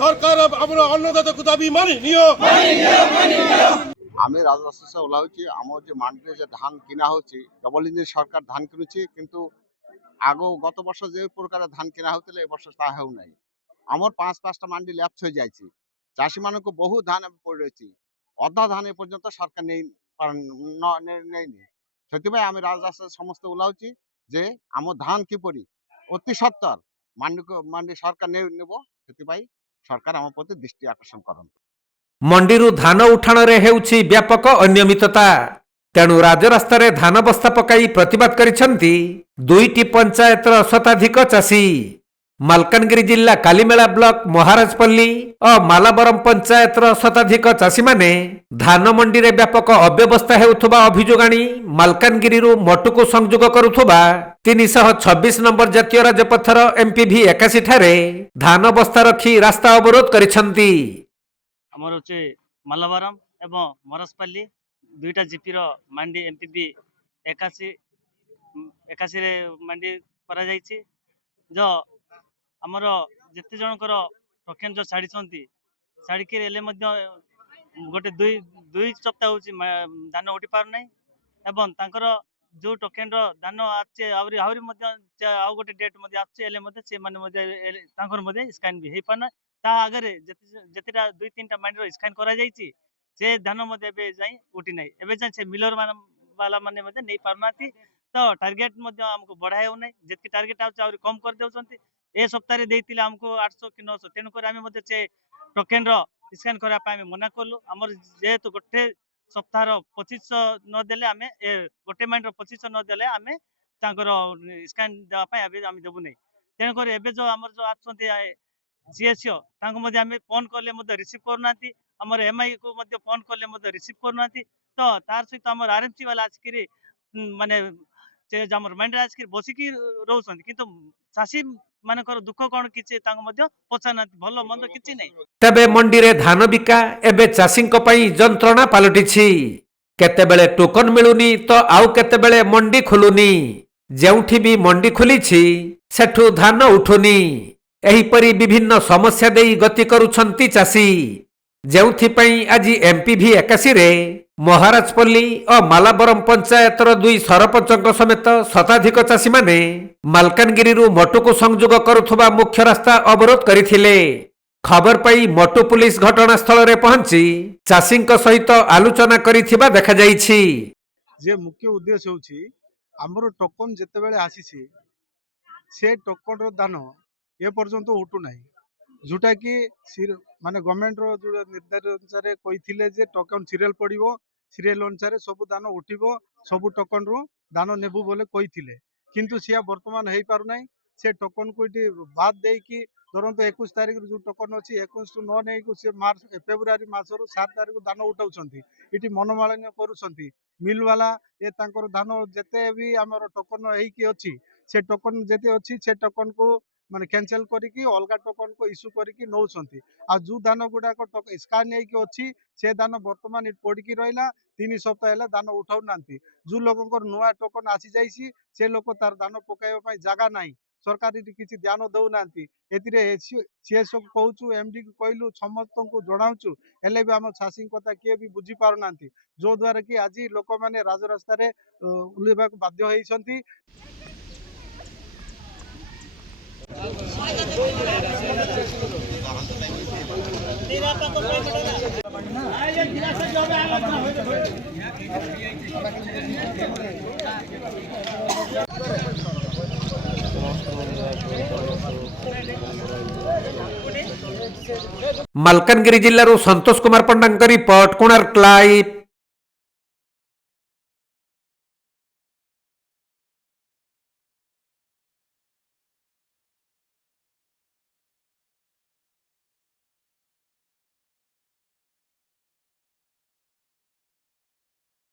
সরকার আমরা অন্নদাতাকে দাবি মানি নিও। আমি রাজরাস্তা ওলাউছি আমার যে মান্ডিরে যে ধান কিনা হচ্ছে ডবল ইঞ্জিন সরকার ধান কিনুছি কিন্তু গত বর্ষ যে প্রকার ধান কিনা হচ্ছিল এ বর্ষ তা হেউ নাই। আমার পাঁচটা মান্ডি ল্যাপস হয়ে যাইছি। চাষী মানুষ বহু ধান আমি পড়ে রয়েছি, অর্ধা ধান এ পর্যন্ত সরকার নেয়নি। সেপাই আমি রাজরাস্তা সমস্ত ওলাউছি যে আমার ধান কিপরি অতি সত্তর মান্ডি সরকার নেব, সেপাই সরকার আমার প্রতি দৃষ্টি আকর্ষণ করন্ত। ମଣ୍ଡିରୁ ଧାନ ଉଠାଣରେ ହେଉଛି ବ୍ୟାପକ ଅନିୟମିତତା। ତେଣୁ ରାଜରାସ୍ତାରେ ଧାନ ବସ୍ତା ପକାଇ ପ୍ରତିବାଦ କରିଛନ୍ତି ଦୁଇଟି ପଞ୍ଚାୟତର ଶତାଧିକ ଚାଷୀ। ମାଲକାନଗିରି ଜିଲ୍ଲା କାଲିମେଳା ବ୍ଲକ ମହାରାଜପଲ୍ଲୀ ଓ ମାଲାବରମ ପଞ୍ଚାୟତର ଶତାଧିକ ଚାଷୀମାନେ ଧାନ ମଣ୍ଡିରେ ବ୍ୟାପକ ଅବ୍ୟବସ୍ଥା ହେଉଥିବା ଅଭିଯୋଗ ଆଣି ମାଲକାନଗିରିରୁ ମଟୁକୁ ସଂଯୋଗ କରୁଥିବା 326 ନମ୍ବର ଜାତୀୟ ରାଜପଥର MPV 81 ଠାରେ ଧାନ ବସ୍ତା ରଖି ରାସ୍ତା ଅବରୋଧ କରିଛନ୍ତି। ଆମର ହচ্ছে ମାଲାବରମ ଏବଂ ମରସପଲ୍ଲୀ ଦୁଇଟା ଜିପିର ମାଣ୍ଡି MPV 81 ରେ ମାଣ୍ଡି କରାଯାଇଛି। ଆମର ଯେତେ ଜଣଙ୍କର ଟୋକେନ୍ ଛାଡ଼ିଛନ୍ତି ଛାଡ଼ିକି ହେଲେ ମଧ୍ୟ ଗୋଟେ ଦୁଇ ସପ୍ତାହ ହେଉଛି ଧାନ ଉଠି ପାରୁନାହିଁ ଏବଂ ତାଙ୍କର ଯେଉଁ ଟୋକେନ୍ର ଧାନ ଆସୁଛି ଆହୁରି ମଧ୍ୟ ଆଉ ଗୋଟେ ଡେଟ୍ ମଧ୍ୟ ଆସୁଛି ହେଲେ ମଧ୍ୟ ସେମାନେ ମଧ୍ୟ ତାଙ୍କର ମଧ୍ୟ ସ୍କାନ୍ ବି ହେଇପାରୁନାହିଁ। ତା ଆଗରେ ଯେତେଟା 2-3ଟା ମାଣ୍ଡିର ସ୍କାନ୍ କରାଯାଇଛି ସେ ଧାନ ମଧ୍ୟ ଏବେ ଯାଇ ଉଠି ନାହିଁ। ଏବେ ଯାଇ ସେ ମିଲର ବାଲା ମାନେ ମଧ୍ୟ ନେଇ ପାରୁନାହାନ୍ତି। ତ ଟାର୍ଗେଟ ମଧ୍ୟ ଆମକୁ ବଢ଼ା ହେଉନାହିଁ, ଯେତିକି ଟାର୍ଗେଟ ଆସୁଛି ଆହୁରି କମ୍ କରିଦେଉଛନ୍ତି। ଏ ସପ୍ତାହରେ ଦେଇଥିଲେ ଆମକୁ 800 କି 900, ତେଣୁକରି ଆମେ ମଧ୍ୟ ସେ ଟୋକେନ୍ର ସ୍କାନ୍ କରିବା ପାଇଁ ଆମେ ମନା କଲୁ। ଆମର ଯେହେତୁ ଗୋଟେ ସପ୍ତାହର 2500 ନଦେଲେ ଆମେ ଗୋଟେ ମାଇଣ୍ଡର 2500 ନଦେଲେ ଆମେ ତାଙ୍କର ସ୍କାନ୍ ଦେବା ପାଇଁ ଏବେ ଆମେ ଦେବୁ ନାହିଁ। ତେଣୁକରି ଏବେ ଯେଉଁ ଆମର ଯେଉଁ ଆସୁଛନ୍ତି CSO ତାଙ୍କୁ ମଧ୍ୟ ଆମେ ଫୋନ୍ କଲେ ମଧ୍ୟ ରିସିଭ୍ କରୁନାହାନ୍ତି, ଆମର MI କୁ ମଧ୍ୟ ଫୋନ୍ କଲେ ମଧ୍ୟ ରିସିଭ୍ କରୁନାହାନ୍ତି। ତ ତାର ସହିତ ଆମର RMC ବାଲା ଆସିକିରି ମାନେ ସେ ଆମର ମାଇଣ୍ଡରେ ଆସିକିରି ବସିକି ରହୁଛନ୍ତି, କିନ୍ତୁ ଚାଷୀ ମାନଙ୍କର ଦୁଃଖ କଣ କିଛି ତାଙ୍କୁ ମଧ୍ୟ ପଚାରୁନାହାନ୍ତି, ଭଲ ମନ୍ଦ କିଛି ନାହିଁ। ତେବେ ମଣ୍ଡିରେ ଧାନ ବିକା ଏବେ ଚାଷୀଙ୍କ ପାଇଁ ଯନ୍ତ୍ରଣା ପାଲଟିଛି। କେତେବେଳେ ଟୋକନ ମିଳୁନି ତ ଆଉ କେତେବେଳେ ମଣ୍ଡି ଖୋଲୁନି। ଯେଉଁଠି ବି ମଣ୍ଡି ଖୋଲିଛି ସେଠୁ ଧାନ ଉଠୁନି। ଏହିପରି ବିଭିନ୍ନ ସମସ୍ୟା ଦେଇ ଗତି କରୁଛନ୍ତି ଚାଷୀ, ଯେଉଁଥିପାଇଁ ଆଜି MPV 81ରେ ମହାରାଜପଲ୍ଲୀ ଓ ମାଲାବରମ ପଞ୍ଚାୟତର 2 ସରପଞ୍ଚଙ୍କ ସମେତ ଶତାଧିକ ଚାଷୀମାନେ ମାଲକାନଗିରିରୁ ମଟୁକୁ ସଂଯୋଗ କରୁଥିବା ମୁଖ୍ୟ ରାସ୍ତା ଅବରୋଧ କରିଥିଲେ। ଖବର ପାଇ ମଟୁ ପୁଲିସ ଘଟଣାସ୍ଥଳରେ ପହଞ୍ଚି ଚାଷୀଙ୍କ ସହିତ ଆଲୋଚନା କରିଥିବା ଦେଖାଯାଇଛି। ଯେ ମୁଖ୍ୟ ଉଦ୍ଦେଶ୍ୟ ହେଉଛି ଆମର ଟୋକନ ଯେତେବେଳେ ଆସିଛି ସେ ଟୋକନର ଦାନ ଏ ପର୍ଯ୍ୟନ୍ତ ଉଠୁନାହିଁ, ଯେଉଁଟାକି ମାନେ ଗଭର୍ଣ୍ଣମେଣ୍ଟର ଯେଉଁ ନିର୍ଦ୍ଦେଶ ଅନୁସାରେ କହିଥିଲେ ଯେ ଟୋକନ ସିରିଏଲ୍ ପଡ଼ିବ, ସିରିଏଲ୍ ଅନୁସାରେ ସବୁ ଦାନ ଉଠିବ, ସବୁ ଟୋକନରୁ ଦାନ ନେବୁ ବୋଲି କହିଥିଲେ। କିନ୍ତୁ ସିଏ ବର୍ତ୍ତମାନ ହେଇପାରୁନାହିଁ। ସେ ଟୋକନକୁ ଏଠି ବାଦ ଦେଇକି ଧରନ୍ତୁ 21 ତାରିଖରୁ ଯେଉଁ ଟୋକନ ଅଛି 21ରୁ ନ ନେଇକି ସେ ଫେବୃଆରୀ ମାସରୁ 7 ତାରିଖ ଦାନ ଉଠାଉଛନ୍ତି। ଏଠି ମନମାଳିନ୍ୟ କରୁଛନ୍ତି ମିଲବାଲା। ତାଙ୍କର ଧାନ ଯେତେ ବି ଆମର ଟୋକନ ହେଇକି ଅଛି ସେ ଟୋକନ ଯେତେ ଅଛି ସେ ଟୋକନକୁ ମାନେ କ୍ୟାନସେଲ କରିକି ଅଲଗା ଟୋକନକୁ ଇସ୍ୟୁ କରିକି ନେଉଛନ୍ତି। ଆଉ ଯେଉଁ ଧାନ ଗୁଡ଼ାକ ସ୍କାନ୍ ହେଇକି ଅଛି ସେ ଧାନ ବର୍ତ୍ତମାନ ପଡ଼ିକି ରହିଲା, 3 ସପ୍ତାହ ହେଲା ଧାନ ଉଠାଉନାହାନ୍ତି। ଯେଉଁ ଲୋକଙ୍କର ନୂଆ ଟୋକନ ଆସିଯାଇଛି ସେ ଲୋକ ତାର ଧାନ ପକାଇବା ପାଇଁ ଜାଗା ନାହିଁ, ସରକାର ଏଠି କିଛି ଧ୍ୟାନ ଦେଉନାହାନ୍ତି। ଏଥିରେ CSO କହୁଛୁ, MD କୁ କହିଲୁ, ସମସ୍ତଙ୍କୁ ଜଣାଉଛୁ, ହେଲେ ବି ଆମ ଚାଷୀଙ୍କ କଥା କିଏ ବି ବୁଝିପାରୁନାହାନ୍ତି, ଯୋଉଦ୍ୱାରା କି ଆଜି ଲୋକମାନେ ରାଜରାସ୍ତାରେ ଓହ୍ଲାଇବାକୁ ବାଧ୍ୟ ହେଇଛନ୍ତି। ମାଲକାନଗିରି ଜିଲ୍ଲାରୁ ସନ୍ତୋଷ କୁମାର ପଣ୍ଡାଙ୍କ ରିପୋର୍ଟ, କୋଣାର୍କ ଲାଇଭ୍।